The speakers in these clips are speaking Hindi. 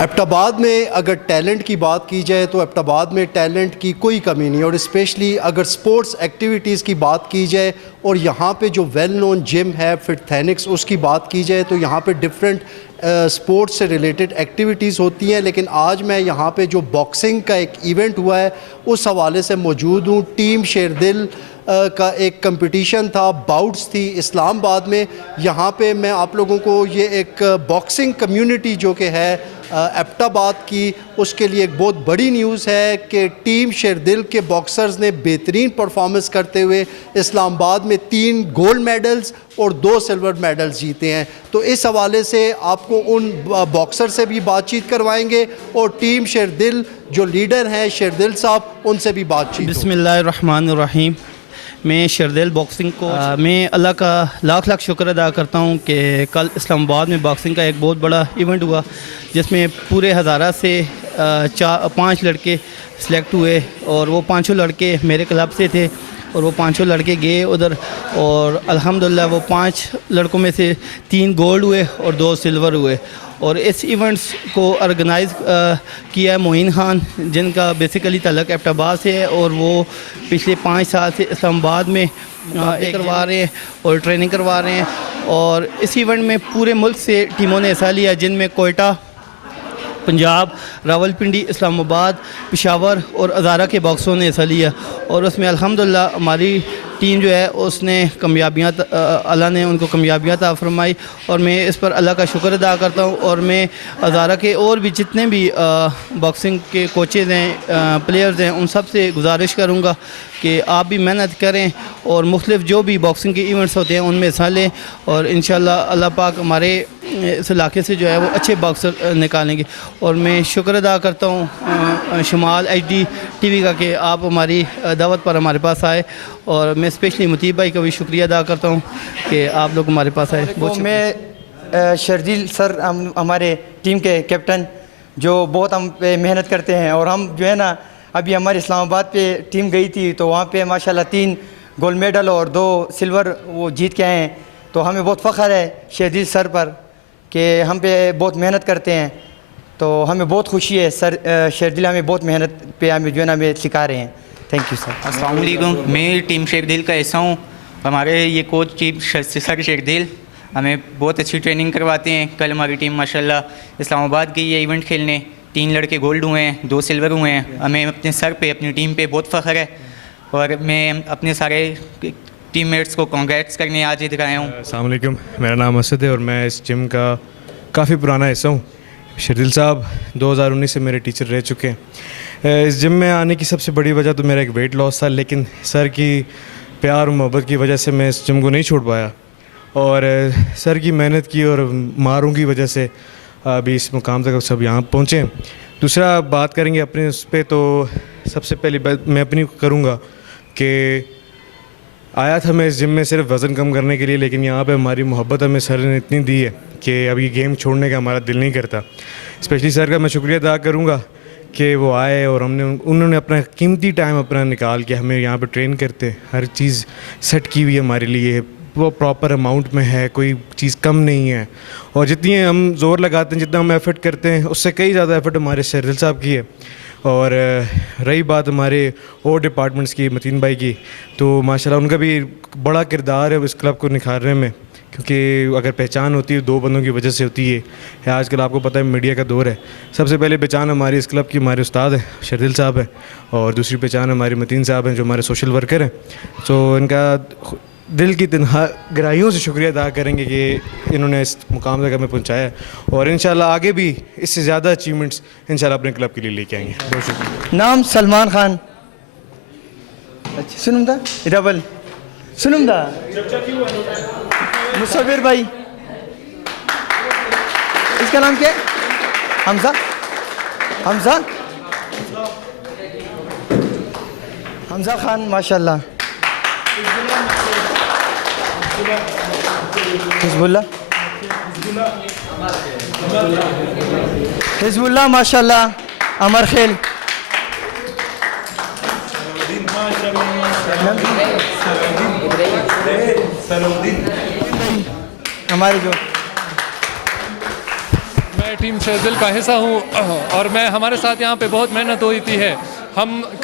एबटाबाद में अगर टैलेंट की बात की जाए तो एबटाबाद में टैलेंट की कोई कमी नहीं, और स्पेशली अगर स्पोर्ट्स एक्टिविटीज़ की बात की जाए और यहाँ पे जो वेल नोन जिम है फिटथेनिक्स, उसकी बात की जाए तो यहाँ पे डिफरेंट स्पोर्ट्स से रिलेटेड एक्टिविटीज़ होती हैं। लेकिन आज मैं यहाँ पे जो बॉक्सिंग का एक इवेंट हुआ है उस हवाले से मौजूद हूँ। टीम शेरदिल का एक कंपटीशन था, बाउट्स थी इस्लामाबाद में। यहाँ पे मैं आप लोगों को ये एक बॉक्सिंग कम्युनिटी जो कि है एबटाबाद की, उसके लिए एक बहुत बड़ी न्यूज़ है कि टीम शेरदिल के बॉक्सर्स ने बेहतरीन परफॉर्मेंस करते हुए इस्लामाबाद में 3 गोल्ड मेडल्स और 2 सिल्वर मेडल्स जीते हैं। तो इस हवाले से आपको उन बॉक्सर से भी बातचीत करवाएंगे और टीम शेरदिल जो लीडर हैं शेरदिल साहब, उनसे भी बातचीत। बिस्मिल्लाहिर्रहमानिर्रहीम। मैं शेरदिल बॉक्सिंग को मैं अल्लाह का लाख लाख शुक्र अदा करता हूँ कि कल इस्लामाबाद में बॉक्सिंग का एक बहुत बड़ा इवेंट हुआ जिसमें पूरे हज़ारा से 5 लड़के सिलेक्ट हुए और वो 5 लड़के मेरे क्लब से थे और वो 5 लड़के गए उधर और अल्हम्दुलिल्लाह वो 5 लड़कों में से 3 गोल्ड हुए और 2 सिल्वर हुए। और इस इवेंट्स को ऑर्गेनाइज़ किया है मोइन खान, जिनका बेसिकली तल्लक एबटाबाद से है और वो पिछले 5 साल से इस्लामाबाद में करवा रहे हैं और ट्रेनिंग करवा रहे हैं। और इस इवेंट में पूरे मुल्क से टीमों ने हिस्सा लिया, जिनमें कोयटा, पंजाब, रावलपिंडी, इस्लामाबाद, पेशावर और हज़ारा के बॉक्सरों ने हिस्सा लिया। और उसमें अल्हम्दुलिल्लाह हमारी टीम जो है उसने कामयाबियाँ अल्लाह ने उनको कामयाबियाँ अता फरमाई और मैं इस पर अल्लाह का शुक्र अदा करता हूँ। और मैं हज़ारा के और भी जितने भी बॉक्सिंग के कोचेज़ हैं, प्लेयर्स हैं, उन सब से गुजारिश करूँगा कि आप भी मेहनत करें और मुख्तलिफ जो भी बॉक्सिंग के इवेंट्स होते हैं उनमें हिस्सा लें और इंशाल्लाह अल्लाह पाक हमारे इस इलाके से जो है वो अच्छे बॉक्सर निकालेंगे। और मैं शुक्र अदा करता हूँ शमाल HD TV का कि आप हमारी दावत पर हमारे पास आए और मैं स्पेशली मुतीब भाई का भी शुक्रिया अदा करता हूँ कि आप लोग हमारे पास आए। मैं शेरदिल सर हमारे टीम के कैप्टन जो बहुत हम पे मेहनत करते हैं और हम जो है ना अभी हमारे इस्लामाबाद पे टीम गई थी तो वहाँ पे माशाल्लाह 3 गोल्ड मेडल और 2 सिल्वर वो जीत के आए हैं। तो हमें बहुत फ़ख्र है शेरदिल सर पर कि हम पे बहुत मेहनत करते हैं, तो हमें बहुत खुशी है सर शेरदिल हमें बहुत मेहनत पे हमें जो है ना हमें सिखा रहे हैं। Thank you sir. अस्सलाम वालेकुम। मैं टीम शेरदिल का हिस्सा हूँ। हमारे ये कोच टीम सर शेरदिल हमें बहुत अच्छी ट्रेनिंग करवाते हैं। कल हमारी टीम माशाल्लाह इस्लामाबाद गई है इवेंट खेलने, 3 लड़के गोल्ड हुए हैं, 2 सिल्वर हुए हैं। हमें अपने सर पे अपनी टीम पे बहुत फ़ख्र है और मैं अपने सारे टीममेट्स को कांग्रेट्स करने आज इधर आया हूँ। अस्सलाम वालेकुम, मेरा नाम असद है और मैं इस जिम का काफ़ी पुराना हिस्सा हूँ। शेरदिल साहब 2019 से मेरे टीचर रह चुके हैं। इस जिम में आने की सबसे बड़ी वजह तो मेरा एक वेट लॉस था, लेकिन सर की प्यार और मोहब्बत की वजह से मैं इस जिम को नहीं छोड़ पाया और सर की मेहनत की और मारों की वजह से अभी इस मुकाम तक सब यहाँ पहुँचे। दूसरा बात करेंगे अपने उस पर, तो सबसे पहली बात मैं अपनी करूँगा कि आया था मैं इस जिम में सिर्फ वज़न कम करने के लिए, लेकिन यहाँ पे हमारी मोहब्बत हमें सर ने इतनी दी है कि अब ये गेम छोड़ने का हमारा दिल नहीं करता। स्पेशली सर का मैं शुक्रिया अदा करूँगा कि वो आए और उन्होंने अपना कीमती टाइम अपना निकाल के हमें यहाँ पे ट्रेन करते। हर चीज़ सेट की हुई है हमारे लिए, वो प्रॉपर अमाउंट में है, कोई चीज़ कम नहीं है। और जितनी हम ज़ोर लगाते हैं, जितना हम एफ़र्ट करते हैं, उससे कई ज़्यादा एफ़र्ट हमारे शेरदिल साहब की है। और रही बात हमारे और डिपार्टमेंट्स की, मतीन भाई की, तो माशाल्लाह उनका भी बड़ा किरदार है इस क्लब को निखारने में, क्योंकि अगर पहचान होती है 2 बंदों की वजह से होती है। आजकल आपको पता है मीडिया का दौर है। सबसे पहले पहचान हमारी इस क्लब की हमारे उस्ताद हैं शेरदिल साहब हैं और दूसरी पहचान हमारे मतीन साहब हैं जो हमारे सोशल वर्कर हैं। तो इनका दिल की तनहा गहराइयों से शुक्रिया अदा करेंगे कि इन्होंने इस मुकाम तक हमें पहुँचाया और इंशाल्लाह आगे भी इससे ज़्यादा अचीवमेंट्स इंशाल्लाह अपने क्लब के लिए लेके आएंगे। बहुत शुक्रिया। नाम सलमान खान। अच्छा सुनम दा डबल सुनम दा मुसविर भाई, इसका नाम क्या है? हमजा हमजा हमजा खान माशाल्लाह। हिज़्बुल्लाह हिज़्बुल्लाह माशाल्लाह। अमर खेल हमारे जो मैं टीम शेरदिल का हिस्सा हूँ और मैं हमारे साथ यहाँ पे बहुत मेहनत हुई थी है।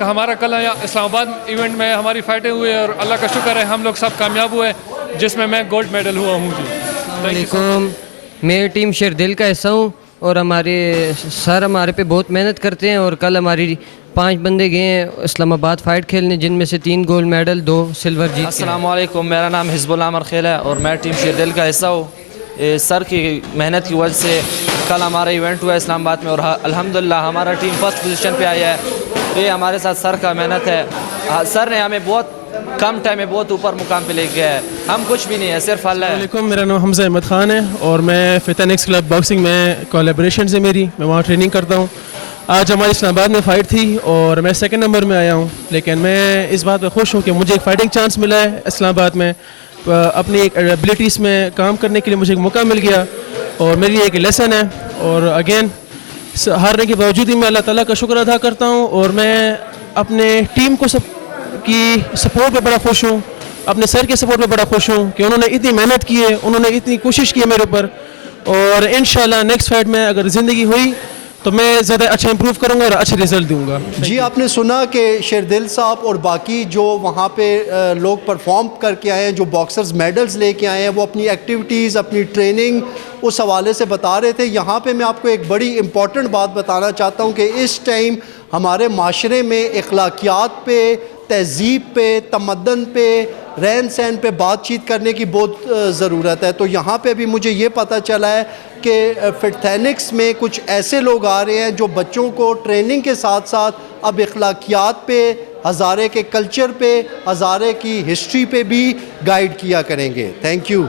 हमारा कल इस्लामाबाद इवेंट में हमारी फाइटें हुई और अल्लाह का शुक्र है हम लोग सब कामयाब हुए, जिसमें मैं गोल्ड मेडल हुआ हूँ जी। वालेकुम, मैं टीम शेरदिल का हिस्सा हूँ और हमारे सर हमारे पे बहुत मेहनत करते हैं और कल हमारी 5 बंदे गए हैं इस्लामाबाद फ़ाइट खेलने, जिनमें से 3 गोल्ड मेडल 2 सिल्वर जीत। अस्सलाम वालेकुम, मेरा नाम हिज़्बुल्लाह अमर खेल है और मैं टीम शेरदिल का हिस्सा हूँ। सर की मेहनत की वजह से कल हमारा इवेंट हुआ इस्लामाबाद में और अल्हम्दुलिल्लाह हमारा टीम फर्स्ट पोजीशन पे आया है। ये हमारे साथ सर का मेहनत है। सर ने हमें बहुत कम टाइम में बहुत ऊपर मुकाम पे ले गया है, हम कुछ भी नहीं है, सिर्फ अल्लाह है। वालेकुम, मेरा नाम हमजा अहमद ख़ान है और मैं फिटनेक्स क्लब बॉक्सिंग में कोलैबोरेशन से मैं वहाँ ट्रेनिंग करता हूँ। आज हमारी इस्लामाबाद में फ़ाइट थी और मैं सेकंड नंबर में आया हूँ, लेकिन मैं इस बात पर खुश हूँ कि मुझे एक फ़ाइटिंग चांस मिला है इस्लामाबाद में। अपनी एक एबिलिटीज़ में काम करने के लिए मुझे एक मौका मिल गया और मेरी एक लेसन है। और अगेन हारने के बावजूद ही मैं अल्लाह ताला का शुक्र अदा करता हूँ और मैं अपने टीम को की सपोर्ट पे बड़ा खुश हूँ, अपने सर के सपोर्ट पे बड़ा खुश हूँ कि उन्होंने इतनी मेहनत की है, उन्होंने इतनी कोशिश की है मेरे ऊपर। और इंशाल्लाह नेक्स्ट फाइट में अगर ज़िंदगी हुई तो मैं ज़्यादा अच्छा इंप्रूव करूँगा और अच्छे रिजल्ट दूँगा। जी, आपने सुना कि शेरदिल साहब और बाकी जो वहाँ पे लोग परफॉर्म करके आए हैं, जो बॉक्सर्स मेडल्स लेके आए हैं, वो अपनी एक्टिविटीज़, अपनी ट्रेनिंग उस हवाले से बता रहे थे। यहाँ पे मैं आपको एक बड़ी इम्पॉर्टेंट बात बताना चाहता हूँ कि इस टाइम हमारे माशरे में अखलाकियात पे, तहज़ीब पे, तमद्दन पे, रहन सहन पे बातचीत करने की बहुत ज़रूरत है। तो यहाँ पे भी मुझे ये पता चला है कि फिटनेक्स में कुछ ऐसे लोग आ रहे हैं जो बच्चों को ट्रेनिंग के साथ साथ अब अखलाकियात पे, हज़ारे के कल्चर पे, हज़ारे की हिस्ट्री पे भी गाइड किया करेंगे। Thank you.